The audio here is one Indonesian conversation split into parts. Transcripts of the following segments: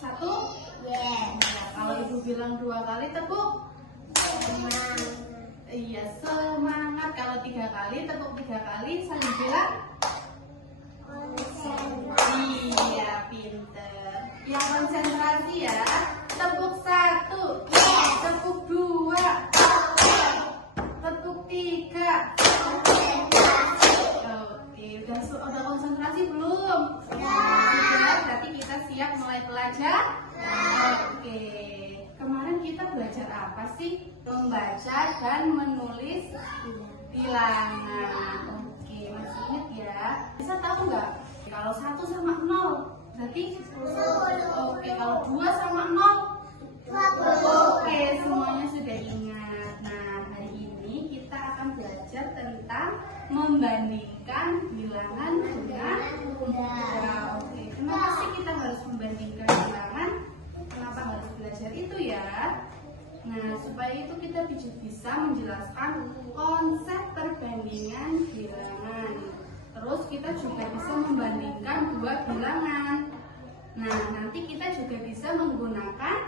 1? Yes. Nah, kalau ibu bilang 2 kali tepuk. Semangat. Iya, semangat. Kalau 3 kali tepuk 3 kali sambil bilang. Konsentrasi. Iya, pinter. Yang konsentrasi ya. Tepuk 1. Yes. Tepuk 2. Tepuk 3. Konsentrasi. Oke, udah konsentrasi belum? Sudah. Berarti kita siap mulai belajar. Oke, kemarin kita belajar apa sih? Membaca dan menulis bilangan. Oke, masih ingat ya? Bisa tahu nggak? Kalau 1 sama 0 berarti 10. Oke, kalau 2 sama 0 20. Oke, semuanya sudah ingat. Nah, hari ini kita akan belajar tentang membandingkan bilangan dengan mudah. Oke, kenapa sih kita harus membandingkan bilangan? Kenapa harus belajar itu ya? Nah, supaya itu kita bisa menjelaskan konsep perbandingan bilangan. Terus kita juga bisa membandingkan dua bilangan. Nah, nanti kita juga bisa menggunakan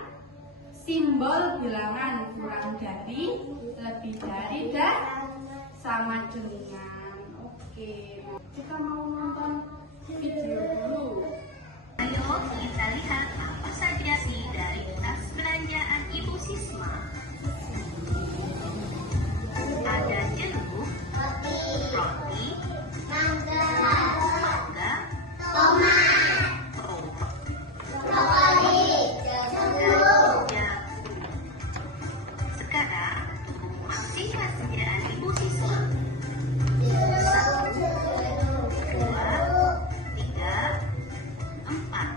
simbol bilangan kurang dari, lebih dari, dan sama dengan. Oke, kita mau nonton video dulu. Ayo kita lihat apa saja sih dari tas belanjaan Ibu Sisma. Ada jeruk, roti, mangga, Tomat. Brokoli. jagung. Sekarang masih belanjaan Ibu Sisma. 1, 2, 3, 4.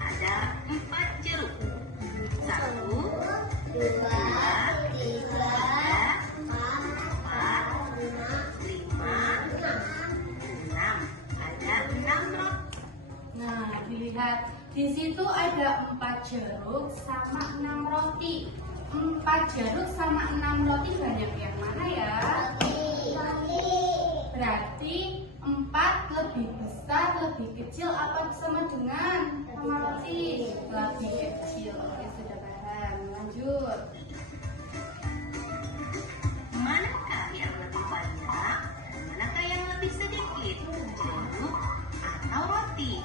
Ada 4 jeruk. 1, 2, 3, 4, 5, 6. Ada 6 roti. Nah, dilihat di situ ada 4 jeruk sama 6 roti. 4 jeruk sama 6 roti banyak yang mana ya? Berarti 4 lebih besar, lebih kecil apa sama dengan roti? Lebih kecil. Oke, sudah paham. Lanjut. Manakah yang lebih banyak? Manakah yang lebih sedikit? Jeruk atau roti?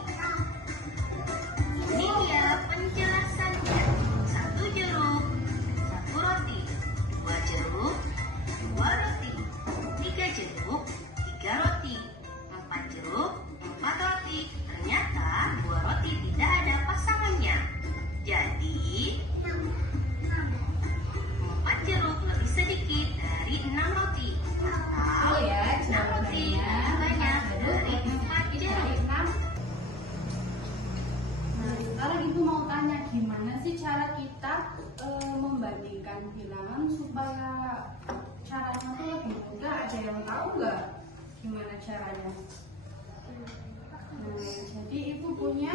Ini dia penjelasannya. 1 jeruk, 1 roti. 2 jeruk, 2 roti. 3 jeruk, 3 roti. 4 jeruk, 4 roti. Ternyata 2 roti tidak ada pasangannya. Jadi 4 jeruk lebih sedikit dari 6 roti. Atau Oh ya, 6 roti lebih banyak dari 4 jeruk. Nah, sekarang ibu mau tanya gimana sih cara kita membandingkan bilangan supaya caranya tuh lebih mudah? Ada yang tahu nggak gimana caranya? Nah, jadi ibu punya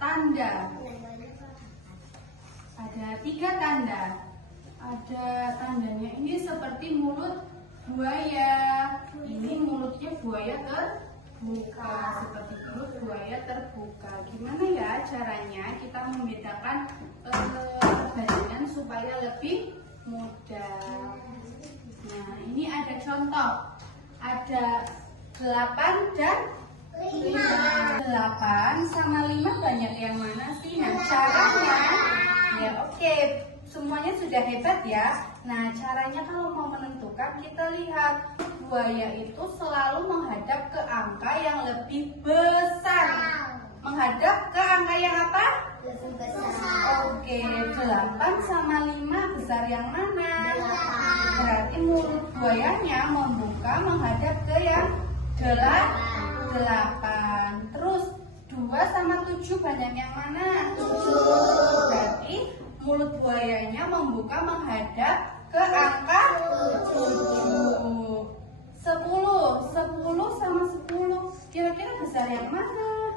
tanda. Ada 3 tanda. Ada tandanya ini seperti mulut buaya. Ini mulutnya buaya terbuka, seperti mulut buaya terbuka. Gimana ya caranya kita membedakan perbandingan supaya lebih mudah? Nah, ini ada contoh. Ada 8 dan 5. 8 sama 5 banyak yang mana sih? Nah, caranya ya oke, semuanya sudah hebat ya. Nah, caranya kalau mau menentukan kita lihat buaya itu selalu menghadap ke angka yang lebih besar. Menghadap ke angka yang apa? Oke, 8 sama 5 besar yang mana? Berarti mulut buayanya membuka menghadap ke yang 8. Terus 2 sama 7 banyak yang mana? 7. Berarti mulut buayanya membuka menghadap ke angka 7. 10 sama 10 kira-kira besar yang mana?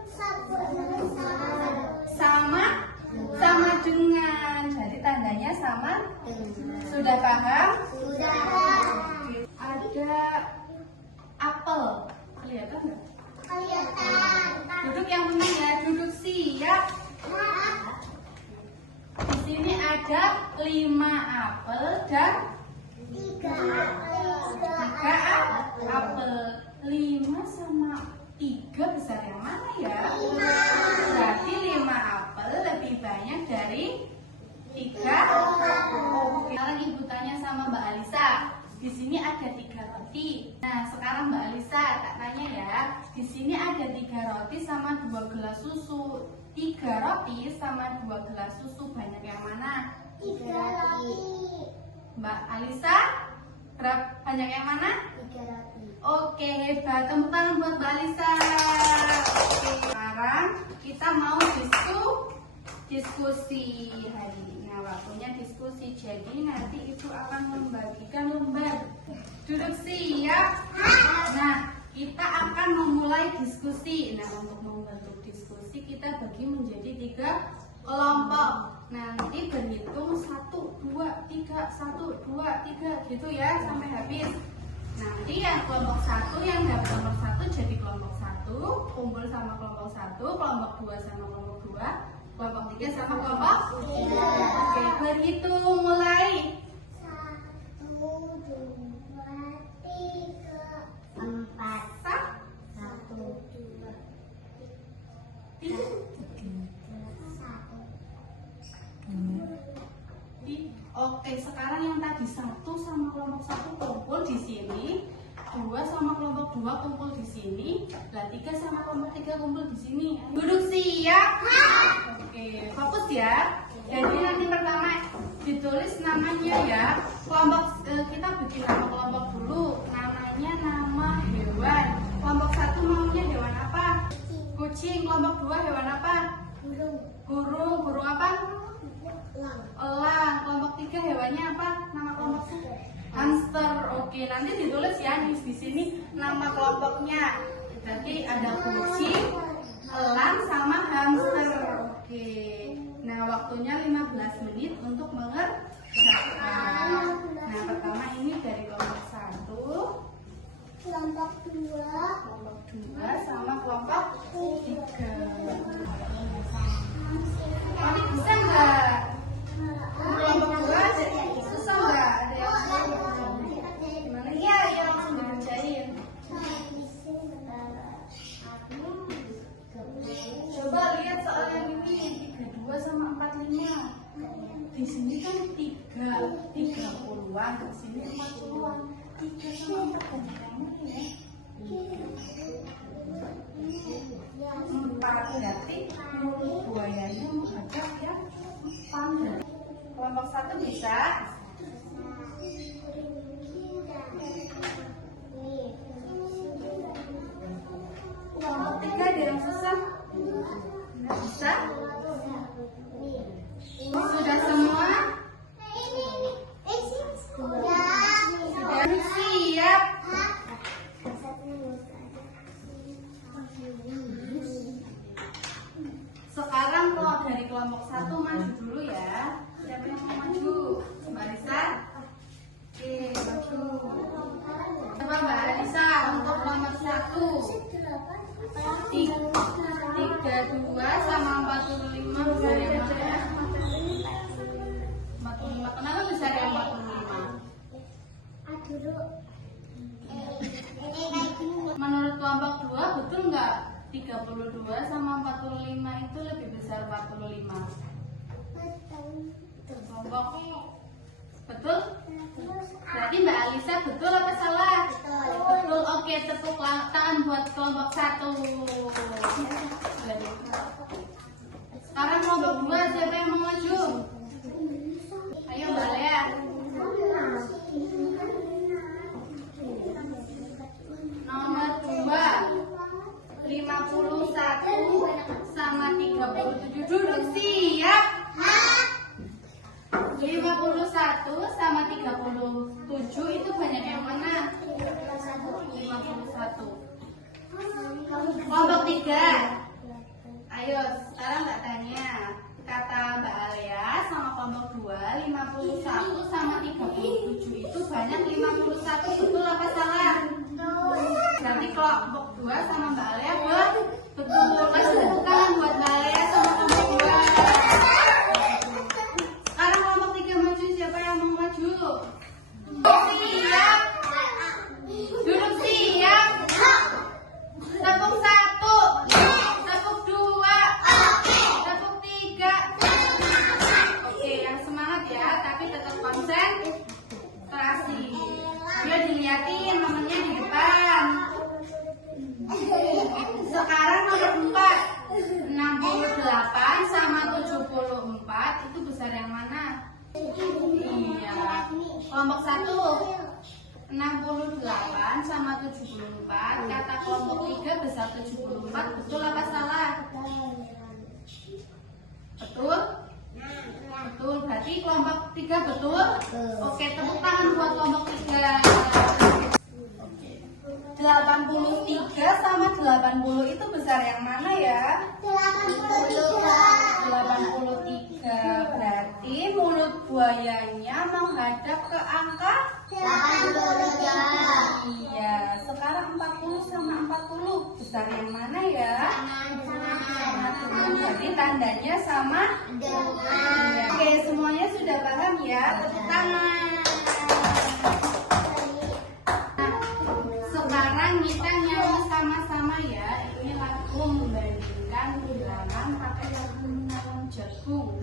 Sama dengan. Jadi tandanya sama. Sudah paham? Ada apel. Kelihatan nggak? Duduk yang benar ya. Duduk siap. 5 apel dan 3 apel. 5 sama 3 besar yang mana ya? 5. Berarti 5 apel lebih banyak dari 3. Oke. Sekarang ibu tanya sama Mbak Alisa. Di sini ada 3 roti. Nah, sekarang Mbak Alisa tak tanya ya. Di sini ada 3 roti sama 2 gelas susu. 3 roti sama 2 gelas susu banyak yang mana? 3 roti. Mbak Alisa, banyak yang mana? 3 roti. Oke, hebat. Tepuk tangan buat Mbak Alisa. Oke, sekarang kita mau diskusi hari ini. Nah, waktunya diskusi. Jadi nanti itu akan membagikan lembar. Duduk siap. Nah, kita akan memulai diskusi. Nah, untuk membentuk diskusi kita bagi menjadi 3 kelompok. Nanti berhitung 1, 2, 3, 1, 2, 3 gitu ya sampai habis. Nanti yang kelompok 1 yang dapat nomor 1 jadi kelompok 1, kumpul sama kelompok 1, kelompok 2 sama kelompok 2, kelompok 3 sama kelompok 3. Oke, berhitung mulai. 1, 2, 3, 4. 1, 2, 3, 1. Oke, sekarang yang tadi 1 sama kelompok 1 kumpul di sini, 2 sama kelompok 2 kumpul di sini, dan 3 sama kelompok 3 kumpul di sini. Duduk siap. Oke, fokus ya. Jadi nanti pertama ditulis namanya ya. Kelompok kita bikin nama kelompok dulu. Namanya nama hewan. Kelompok 1 maunya hewan apa? Kucing. Kelompok 2 hewan apa? Burung. Burung apa? Elang. Kelompok 3 hewannya apa? Nama kelompoknya? Hamster. Oke, nanti ditulis ya di sini nama kelompoknya. Berarti ada kucing, elang sama hamster. Oke. Nah, waktunya 15 menit untuk mengerjakan. Nah, pertama ini dari kelompok 1, Kelompok 2. kelompok 2 sama kelompok 3. Ini bisa nggak? Kelompok 2 susah nggak? Ada yang gimana? Iya, ya langsung dikerjain. Coba lihat soal yang ini 32 sama 45. Di sini kan 30-an, di sini 40-an. 3 sama 4 banyak yang mana ya? 4 berarti mulut buayanya menghadap yang 4. Kelompok 1 bisa. Kelompok 3 ada yang susah? Nggak bisa? Sudah semua? Sudah siap? Sekarang kalau dari kelompok 1 maju dulu ya. Siapa yang mau maju? Mbak Alisa? Oke, maju. Coba Mbak Alisa untuk nomor 1. 32 sama 45 besar yang mana? 45. Kenapa besar yang 45? Menurut kelompok 2 betul nggak 32 sama 45 itu lebih besar 45? Kelompok betul? Berarti Mbak Alisa betul apa salah? Betul. Oke, tepuk tangan buat kelompok 1. Sekarang kelompok 2 siapa yang mau maju? Ayo Mbak Lea. Nomor 2 51 sama 37. Duduk siap. 51 sama 37 itu banyak yang mana? 51. Kelompok 3. Ayo, sekarang Mbak tanya. Kata Mbak Alia sama kelompok 2, 51 sama 37 itu banyak 51. Betul apa salah? Berarti kelompok 2 sama Mbak Alia betul. Kasih tepuk tangan buat Mbak Alia sama kelompok 2. Sekarang kelompok 3 maju. konsentrasi. Ayo dilihatin nomornya di depan. Sekarang nomor 4. 68 sama 74 itu besar yang mana? Iya. Kelompok 1. 68 sama 74. Kata kelompok 3 besar 74. Betul apa salah? Betul? Betul. Berarti kelompok 3 betul? Oke, tepuk tangan buat kelompok 3. 83 sama 80 itu besar yang mana ya? 83. Berarti mulut buayanya menghadap ke angka 83. Iya. Sekarang 40 sama 40 besar yang mana ya? Jadi tandanya sama dengan. Oke, semuanya sudah paham ya? Tepuk tangan. Sekarang kita nyanyi sama-sama ya. Ini lagu membandingkan bilangan pakai lagu menanam jagung.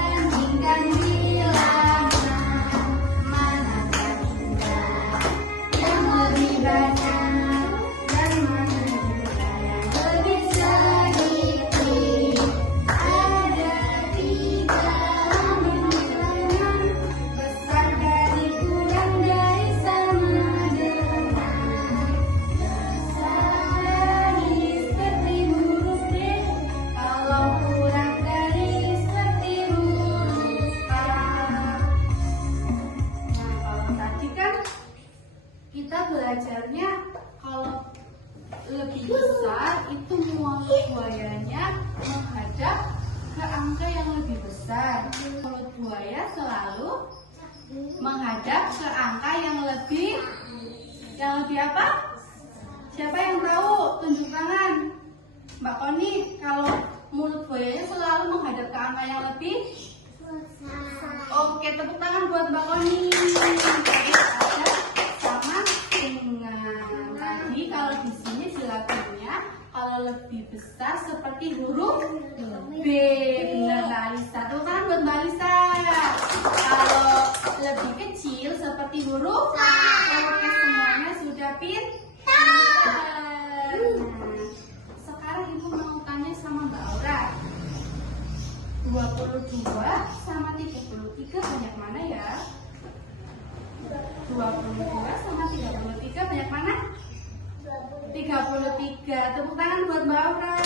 Membandingkan bilangan manakah yang lebih banyak dan mana yang lebih sedikit. Ada 3 bilangan besar dari kurang dari sama dengan besar dari seperti huruf D, kalau kurang dari seperti huruf A. Nah, kalau tadi kan kita belajarnya kalau lebih besar itu mulut buayanya menghadap ke angka yang lebih besar. Mulut buaya selalu menghadap ke angka yang lebih apa? Siapa yang tahu? Tunjuk tangan. Mbak Koni, kalau mulut buayanya selalu menghadap ke angka yang lebih. Oke, tepuk tangan buat Mbak Koni. Jadi ada sama dengan tadi. Kalau di sini silaturnya kalau lebih besar seperti huruf B. Benar Mbak Alisa. Tepuk tangan buat Mbak Alisa. Kalau lebih kecil seperti huruf A. Oke, semuanya sudah pintar. Nah, sekarang Ibu mau tanya sama Mbak Aura. 22 sama 33 banyak mana ya? 22 sama 33 banyak mana? 33. Tepuk tangan buat Mbak Aura.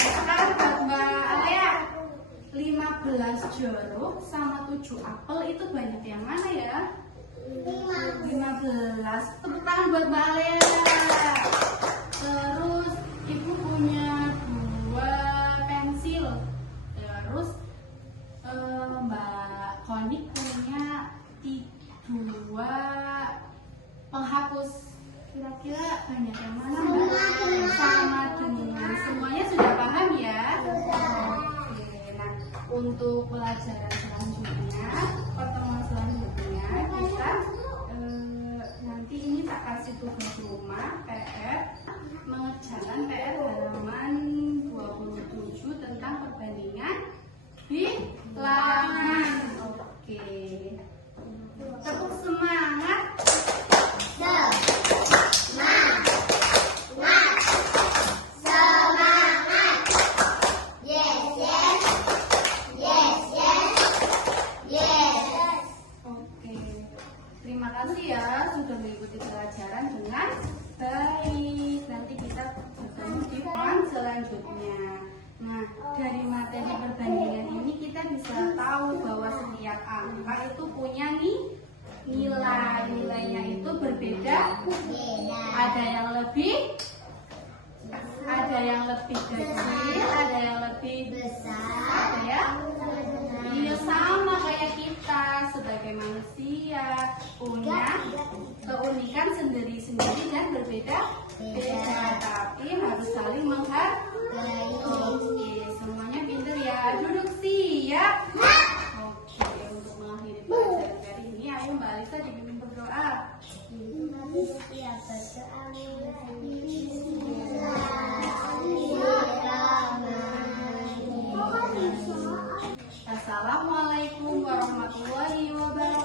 Sekarang buat Mbak Alea. 15 jeruk sama 7 apel itu banyak yang mana ya? 15. Tepuk tangan buat Mbak Alea. Terus Ibu punya 2 pensil. Terus Mbak Koni punya 2 penghapus. Kira-kira banyak yang mana Mbak? Sama dengan. Semuanya sudah paham ya? Oke. Nah, untuk pelajaran selanjutnya, pertemuan selanjutnya kita nanti ini tak kasih tugas rumah PR mengerjakan PR halaman 27 tentang perbandingan bilangan. Oke. Tepuk semangat. Oke. Terima kasih ya sudah mengikuti pelajaran dengan baik. Nanti kita bertemu di pertemuan selanjutnya. Nah, dari materi perbandingan ini kita bisa tahu bahwa setiap angka itu punya nilainya itu berbeda. Ada yang lebih kecil, ada yang lebih besar, ada ya. Iya, sama kayak kita sebagai manusia punya keunikan sendiri-sendiri dan berbeda-beda, tapi harus saling menghargai. Oke, semuanya pintar ya. Duduk siap. Oke, untuk mengakhiri pelajaran kali ini, ayo Mbak Alisa dipimpin berdoa. Siap berdoa. Wassalamualaikum warahmatullahi wabarakatuh.